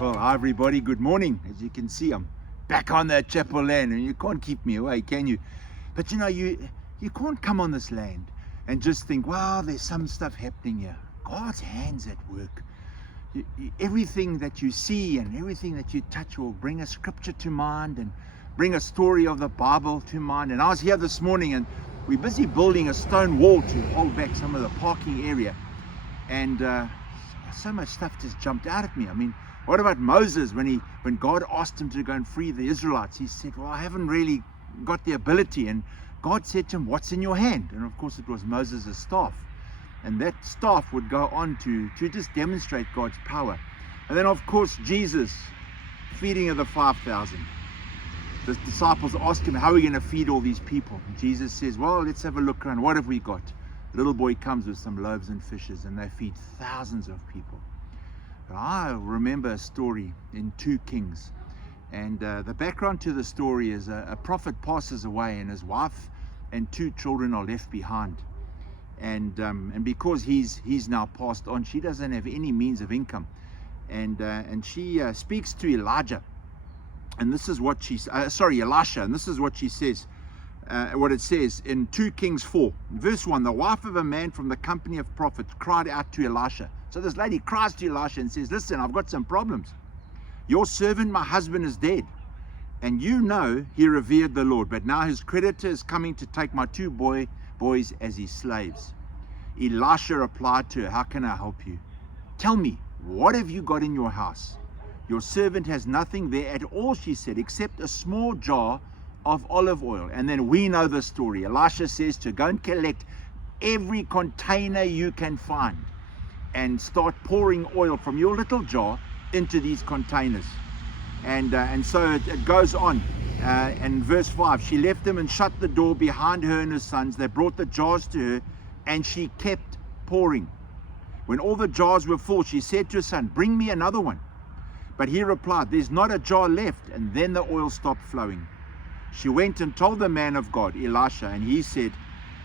Well, hi everybody, good morning. As you can see, I'm back on that chapel land and you can't keep me away, can you? But you know, you can't come on this land and just think, wow, there's some stuff happening here. God's hand's at work. Everything that you see and everything that you touch will bring a scripture to mind and bring a story of the Bible to mind. And I was here this morning and we're busy building a stone wall to hold back some of the parking area. And so much stuff just jumped out at me. I mean, what about Moses when God asked him to go and free the Israelites? He said, well, I haven't really got the ability. And God said to him, what's in your hand? And of course it was Moses' staff. And that staff would go on to just demonstrate God's power. And then of course Jesus, feeding of the 5,000. The disciples ask him, how are we going to feed all these people? And Jesus says, well, let's have a look around. What have we got? The little boy comes with some loaves and fishes and they feed thousands of people. I remember a story in 2 Kings, and the background to the story is a prophet passes away and his wife and 2 children are left behind, and because he's now passed on, she doesn't have any means of income, and she speaks to Elijah, and this is what Elisha, and this is what she says. What it says in 2 Kings 4, verse 1, the wife of a man from the company of prophets cried out to Elisha. So this lady cries to Elisha and says, listen, I've got some problems. Your servant, my husband, is dead. And you know he revered the Lord, but now his creditor is coming to take my 2 boys as his slaves. Elisha replied to her, how can I help you? Tell me, what have you got in your house? Your servant has nothing there at all, she said, except a small jar of olive oil. And then we know the story. Elisha says to go and collect every container you can find and start pouring oil from your little jar into these containers. And so it goes on. And verse 5, she left them and shut the door behind her and her sons. They brought the jars to her and she kept pouring. When all the jars were full, she said to her son, bring me another one. But he replied, there's not a jar left. And then the oil stopped flowing. She went and told the man of God, Elisha, and he said,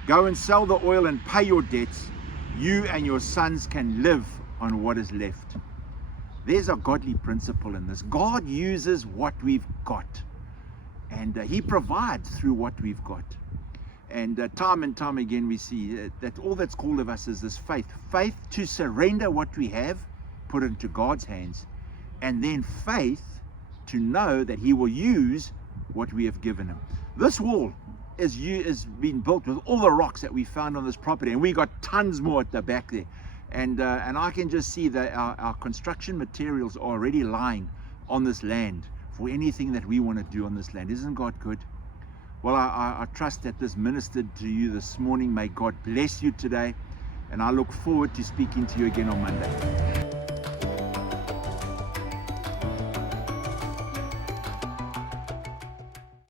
go and sell the oil and pay your debts. You and your sons can live on what is left. There's a godly principle in this. God uses what we've got, and he provides through what we've got. And time and time again we see that all that's called of us is this faith. Faith to surrender what we have, put it into God's hands, and then faith to know that he will use what we have given him. This wall is being built with all the rocks that we found on this property, and we got tons more at the back there, and I can just see that our construction materials are already lying on this land for anything that we want to do on this land. Isn't God good? Well, I trust that this ministered to you this morning. May God bless you today, and I look forward to speaking to you again on Monday.